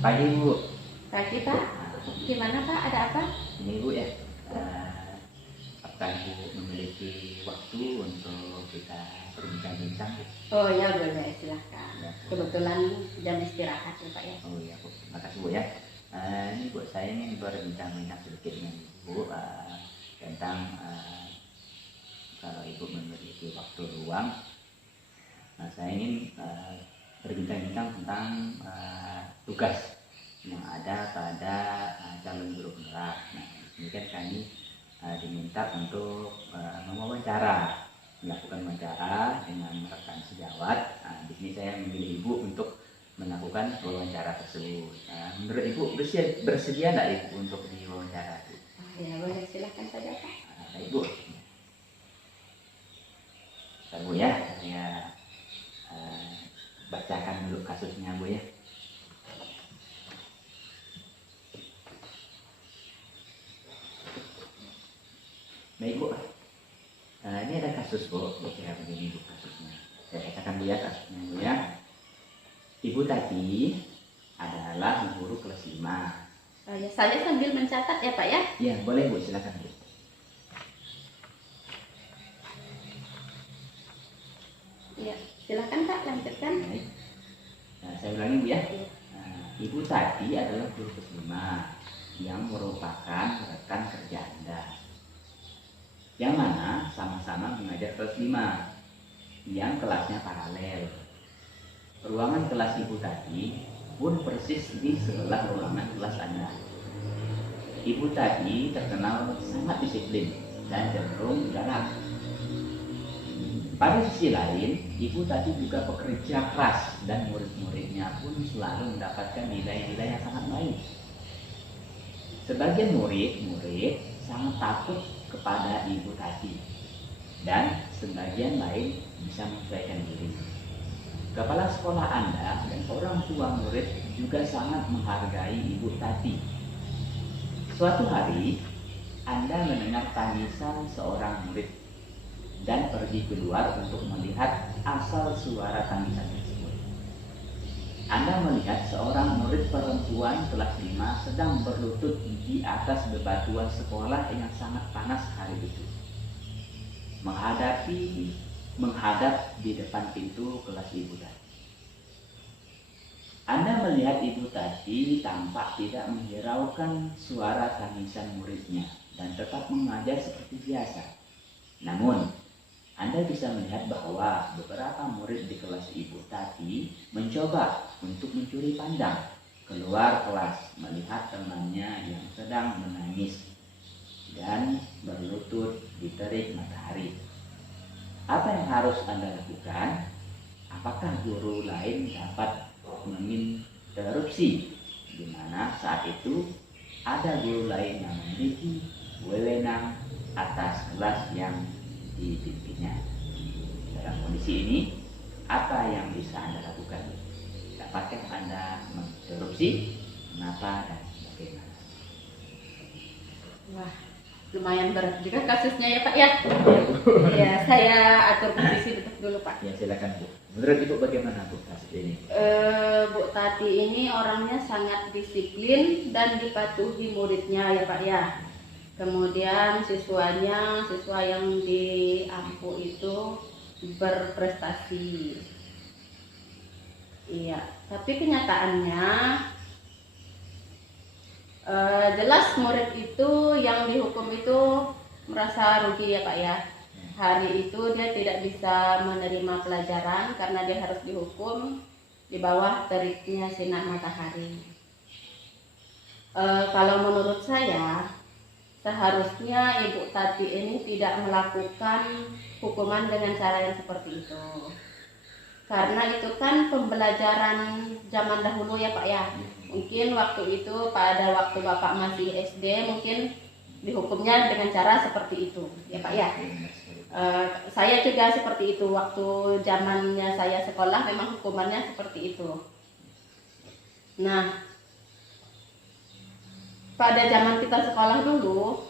Pagi Bu. Pagi Pak, gimana Pak? Ada apa? Ini Bu ya. Apakah Ibu memiliki waktu untuk kita berbincang-bincang? Oh ya boleh, silahkan. Ya. Kebetulan jam istirahat ya Pak ya. Oh iya Bu, terima kasih Bu ya. Ini Bu, saya ingin berbincang-bincang sedikit dengan Ibu tentang kalau Ibu memiliki waktu luang. Saya ingin berbincang-bincang tentang tugas yang ada pada calon guru penggerak. Nah, ini kan kami diminta untuk melakukan wawancara dengan rekan sejawat. Di sini saya memilih Ibu untuk melakukan wawancara tersebut. Menurut Ibu bersedia nggak Ibu untuk diwawancara? Ya boleh, silahkan saja Pak. Baik Bu. Bentar, Bu ya, saya bacakan dulu kasusnya Bu ya. Baik Bu, ini ada kasus Bu, kira begini Bu kasusnya. Saya katakan Bu ya kasusnya Bu ya. Ibu tadi adalah guru kelas 5. Ya, saya sambil mencatat ya Pak ya. Ya boleh Bu, silakan Bu. Ya, silakan Pak, lanjutkan. Baik. Saya ulangi Bu ya. Ibu tadi adalah guru kelas 5 yang merupakan rekan kerja Anda, yang mana sama-sama mengajar kelas 5 yang kelasnya paralel. Ruangan kelas Ibu tadi pun persis di sebelah ruangan kelas Anda. Ibu tadi terkenal sangat disiplin dan cenderung galak. Pada sisi lain, Ibu tadi juga pekerja keras dan murid-muridnya pun selalu mendapatkan nilai-nilai yang sangat baik. Sebagian murid-murid sangat takut kepada Ibu tadi, dan sebagian lain bisa menyesuaikan diri. Kepala sekolah Anda dan orang tua murid juga sangat menghargai Ibu tadi. Suatu hari, Anda mendengar tangisan seorang murid dan pergi keluar untuk melihat asal suara tangisan tersebut. Anda melihat seorang murid perempuan kelas 5 sedang berlutut di atas bebatuan sekolah yang sangat panas hari itu, menghadap di depan pintu kelas Ibu tadi. Anda melihat Ibu tadi tampak tidak menghiraukan suara tangisan muridnya dan tetap mengajar seperti biasa. Namun, Anda bisa melihat bahwa beberapa murid di kelas Ibu tadi mencoba untuk mencuri pandang keluar kelas melihat temannya yang sedang menangis dan berlutut di terik matahari. Apa yang harus Anda lakukan? Apakah guru lain dapat menginterupsi, di mana saat itu ada guru lain yang memiliki wewenang atas kelas yang dipimpinnya? Dalam kondisi ini, apa yang bisa Anda lakukan? Dapatkah Anda menginterupsi? Kenapa dan bagaimana? Wah, lumayan berat juga kasusnya ya Pak ya. Ya, saya atur posisi dulu Pak. Ya silakan Bu. Menurut Ibu bagaimana Bu kasus ini? Bu Tati ini orangnya sangat disiplin dan dipatuhi muridnya ya Pak ya. Kemudian siswa yang di Ampu itu berprestasi. Iya, tapi kenyataannya jelas murid itu yang dihukum itu merasa rugi ya Pak ya. Hari itu dia tidak bisa menerima pelajaran karena dia harus dihukum di bawah teriknya sinar matahari. Kalau menurut saya, seharusnya Ibu Tati ini tidak melakukan hukuman dengan cara yang seperti itu. Karena itu kan pembelajaran zaman dahulu ya Pak ya. Mungkin waktu itu pada waktu Bapak masih SD mungkin dihukumnya dengan cara seperti itu ya Pak ya. Saya juga seperti itu waktu zamannya saya sekolah, memang hukumannya seperti itu. Nah, pada zaman kita sekolah dulu,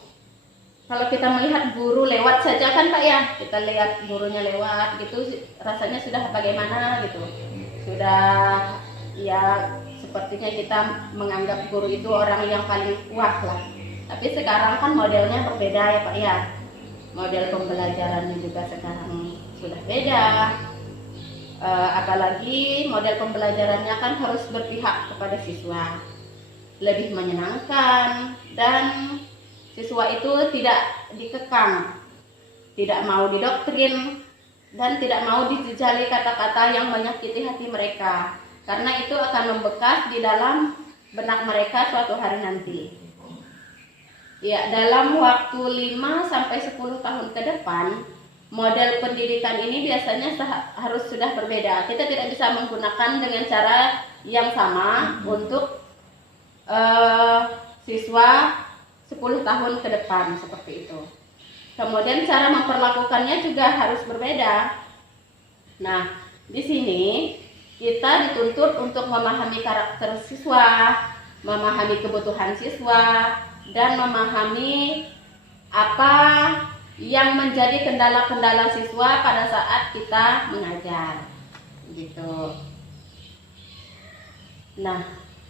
kalau kita melihat guru lewat saja kan Pak ya, kita lihat gurunya lewat gitu, rasanya sudah bagaimana gitu, sudah ya sepertinya kita menganggap guru itu orang yang paling wah lah. Tapi sekarang kan modelnya berbeda ya Pak ya. Model pembelajarannya juga sekarang sudah beda. Apalagi model pembelajarannya kan harus berpihak kepada siswa, lebih menyenangkan, dan siswa itu tidak dikekang, tidak mau didoktrin, dan tidak mau dijejali kata-kata yang menyakiti hati mereka, karena itu akan membekas di dalam benak mereka suatu hari nanti. Ya, dalam waktu 5-10 tahun ke depan, model pendidikan ini biasanya harus sudah berbeda. Kita tidak bisa menggunakan dengan cara yang sama untuk siswa 10 tahun ke depan seperti itu. Kemudian cara memperlakukannya juga harus berbeda. Nah, di sini kita dituntut untuk memahami karakter siswa, memahami kebutuhan siswa, dan memahami apa yang menjadi kendala-kendala siswa pada saat kita mengajar, gitu. Nah,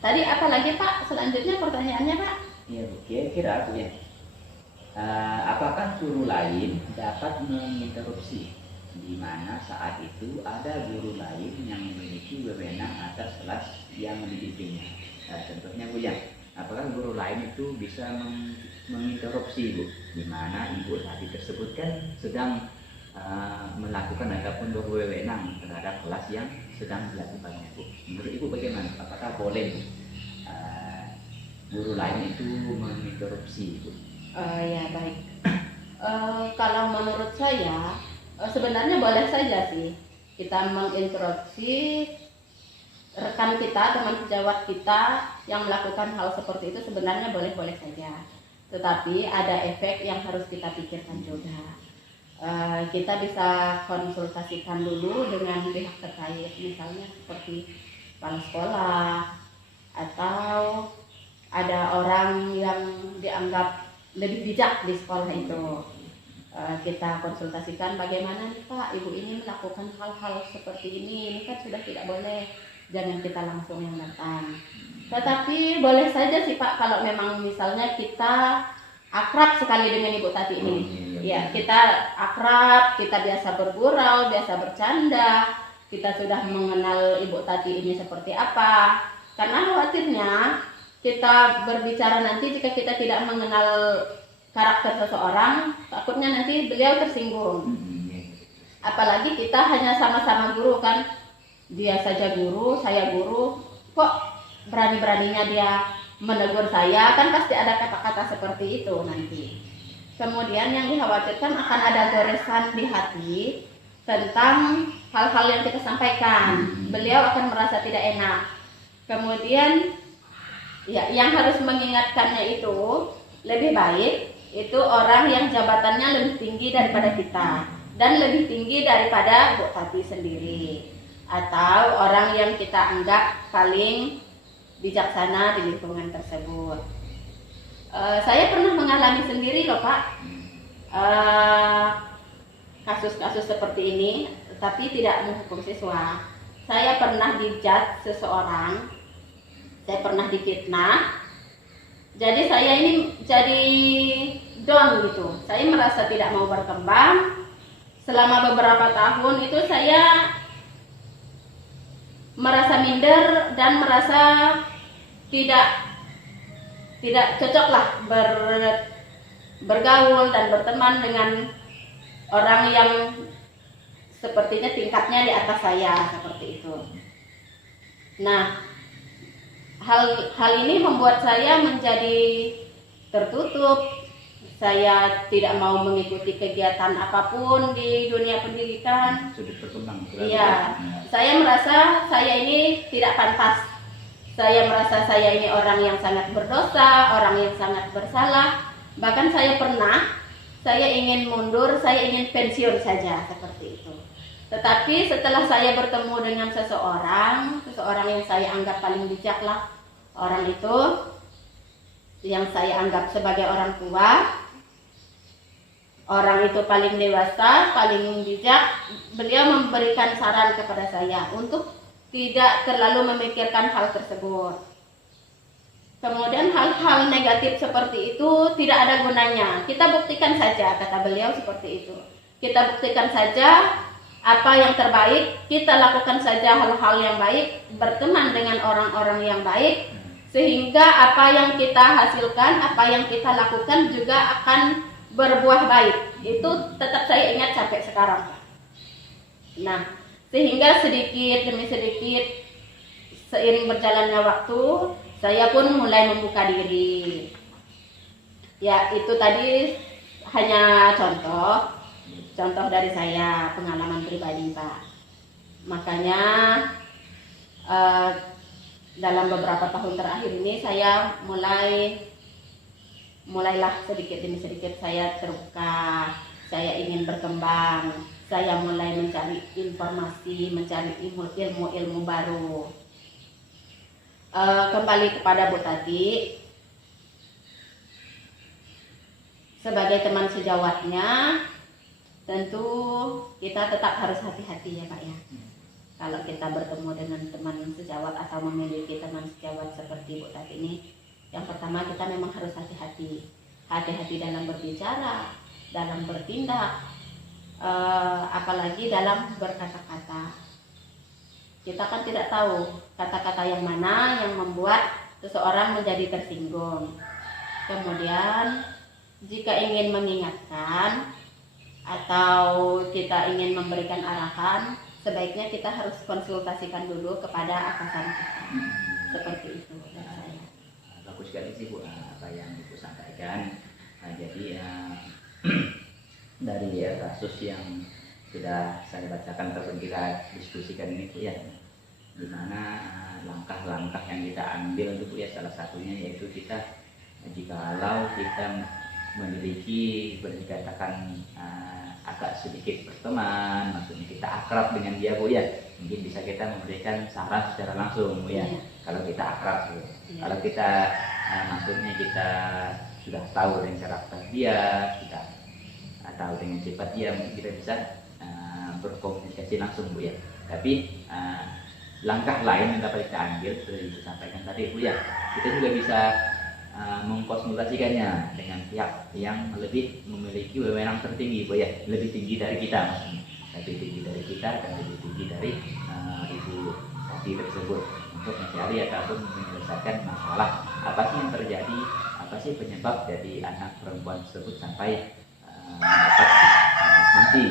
tadi apa lagi Pak? Selanjutnya pertanyaannya Pak? Ya Bu, kira-kira aku ya, apakah guru lain dapat menginterupsi di mana saat itu ada guru lain yang memiliki wewenang atas kelas yang mendidiknya? Contohnya Bu ya, apakah guru lain itu bisa menginterupsi Bu, di mana Ibu tadi tersebut kan sedang melakukan ataupun berwewenang terhadap kelas yang sedang dilakukannya Bu. Menurut Ibu bagaimana? Apakah boleh guru lain itu menginterupsi Bu? Ya baik. Kalau menurut saya sebenarnya boleh saja sih kita menginterupsi rekan kita, teman sejawat kita yang melakukan hal seperti itu, sebenarnya boleh-boleh saja. Tetapi ada efek yang harus kita pikirkan juga. Kita bisa konsultasikan dulu dengan pihak terkait, misalnya seperti kepala sekolah atau ada orang yang dianggap lebih bijak di sekolah itu. Kita konsultasikan bagaimana nih Pak, Ibu ini melakukan hal-hal seperti ini kan sudah tidak boleh, jangan kita langsung yang datang. Tetapi boleh saja sih Pak, kalau memang misalnya kita akrab sekali dengan Ibu Tati ini. Ya, kita akrab, kita biasa bergurau, biasa bercanda, kita sudah mengenal Ibu Tati ini seperti apa. Karena khawatirnya kita berbicara nanti jika kita tidak mengenal karakter seseorang, takutnya nanti beliau tersinggung. Apalagi kita hanya sama-sama guru kan, dia saja guru, saya guru, kok berani-beraninya dia menegur saya, kan pasti ada kata-kata seperti itu nanti. Kemudian yang dikhawatirkan akan ada goresan di hati tentang hal-hal yang kita sampaikan. Beliau akan merasa tidak enak. Kemudian ya, yang harus mengingatkannya itu lebih baik itu orang yang jabatannya lebih tinggi daripada kita dan lebih tinggi daripada Bu Tati sendiri, atau orang yang kita anggap paling bijaksana di lingkungan tersebut. Saya pernah mengalami sendiri loh Pak kasus-kasus seperti ini, tapi tidak menghukum siswa. Saya pernah dijat seseorang, saya pernah difitnah. Jadi saya ini jadi down gitu. Saya merasa tidak mau berkembang. Selama beberapa tahun itu saya merasa minder dan merasa tidak cocok lah bergaul dan berteman dengan orang yang sepertinya tingkatnya di atas saya seperti itu. Nah, hal ini membuat saya menjadi tertutup. Saya tidak mau mengikuti kegiatan apapun di dunia pendidikan. Sudah berkembang. Iya, saya merasa saya ini tidak pantas. Saya merasa saya ini orang yang sangat berdosa, orang yang sangat bersalah. Bahkan saya ingin mundur, saya ingin pensiun saja seperti itu. Tetapi setelah saya bertemu dengan seseorang yang saya anggap paling bijak lah, orang itu yang saya anggap sebagai orang tua, orang itu paling dewasa, paling bijak, beliau memberikan saran kepada saya untuk tidak terlalu memikirkan hal tersebut. Kemudian hal-hal negatif seperti itu tidak ada gunanya. Kita buktikan saja, kata beliau seperti itu. Kita buktikan saja apa yang terbaik, kita lakukan saja hal-hal yang baik, berteman dengan orang-orang yang baik, sehingga apa yang kita hasilkan, apa yang kita lakukan juga akan berbuah baik. Itu tetap saya ingat sampai sekarang. Nah, sehingga sedikit demi sedikit seiring berjalannya waktu, saya pun mulai membuka diri. Ya, itu tadi hanya contoh dari saya, pengalaman pribadi, Pak. Makanya dalam beberapa tahun terakhir ini saya mulailah sedikit demi sedikit saya terbuka, saya ingin berkembang, saya mulai mencari informasi, mencari ilmu baru. Kembali kepada Bu Tati, sebagai teman sejawatnya, tentu kita tetap harus hati-hati ya Pak ya. Kalau kita bertemu dengan teman sejawat atau memiliki teman sejawat seperti Bu Tati ini, yang pertama kita memang harus hati-hati. Hati-hati dalam berbicara, dalam bertindak, apalagi dalam berkata-kata. Kita kan tidak tahu kata-kata yang mana yang membuat seseorang menjadi tersinggung. Kemudian jika ingin mengingatkan atau kita ingin memberikan arahan, sebaiknya kita harus konsultasikan dulu kepada atasan kita. Seperti itu dari saya. Bagus sekali sih Bu apa yang Ibu sampaikan. Jadi dari kasus yang sudah saya bacakan ataupun kita diskusikan ini Bu ya, dimana langkah-langkah yang kita ambil itu Bu ya, salah satunya yaitu kita jikalau kita memiliki boleh dikatakan agak sedikit berteman, maksudnya kita akrab dengan dia Bu ya, mungkin bisa kita memberikan saran secara langsung Bu ya, kalau kita akrab Bu. Kalau kita maksudnya kita sudah tahu dengan karakter dia, kita tahu dengan sifat dia, mungkin kita bisa berkomunikasi langsung Bu ya. Tapi langkah lain yang dapat kita ambil sudah disampaikan tadi Bu ya, kita juga bisa mengkonsultasikannya dengan pihak yang lebih memiliki wewenang tertinggi Bu ya, lebih tinggi dari kita maksudnya, lebih tinggi dari kita dan lebih tinggi dari Ibu Tati tersebut, untuk mencari ataupun menyelesaikan masalah apa sih yang terjadi, apa sih penyebab dari anak perempuan tersebut sampai mendapat sanksi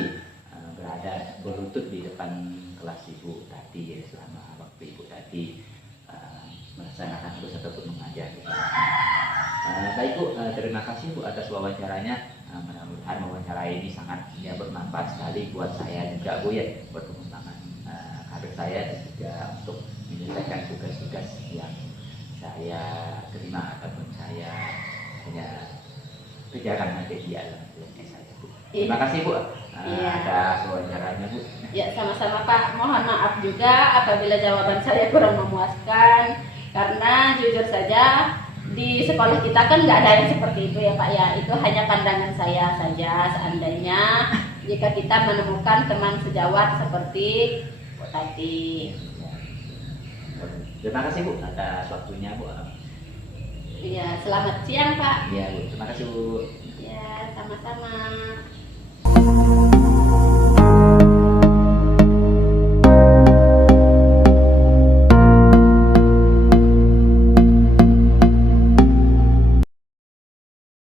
berada berlutut di depan kelas Ibu Tati ya, selama waktu Ibu Tati melaksanakan tugas ataupun mengajar di kelasnya. Baik Bu, terima kasih Bu atas wawancaranya. Mudah-mudahan wawancara ini sangat ya bermanfaat sekali buat saya juga Bu ya, buat pengembangan karir saya dan juga untuk menyelesaikan tugas-tugas yang saya terima ataupun saya kerjakan nanti di alam saya Bu. Terima kasih Bu atas wawancaranya Bu. Ya, sama-sama Pak. Mohon maaf juga apabila jawaban saya kurang memuaskan, karena jujur saja di sekolah kita kan nggak ada yang seperti itu ya Pak ya. Itu hanya pandangan saya saja. Seandainya jika kita menemukan teman sejawat seperti Bu Tati. Terima kasih Bu atas waktunya Bu. Iya, selamat siang Pak. Iya Bu, terima kasih Bu. Iya, sama-sama.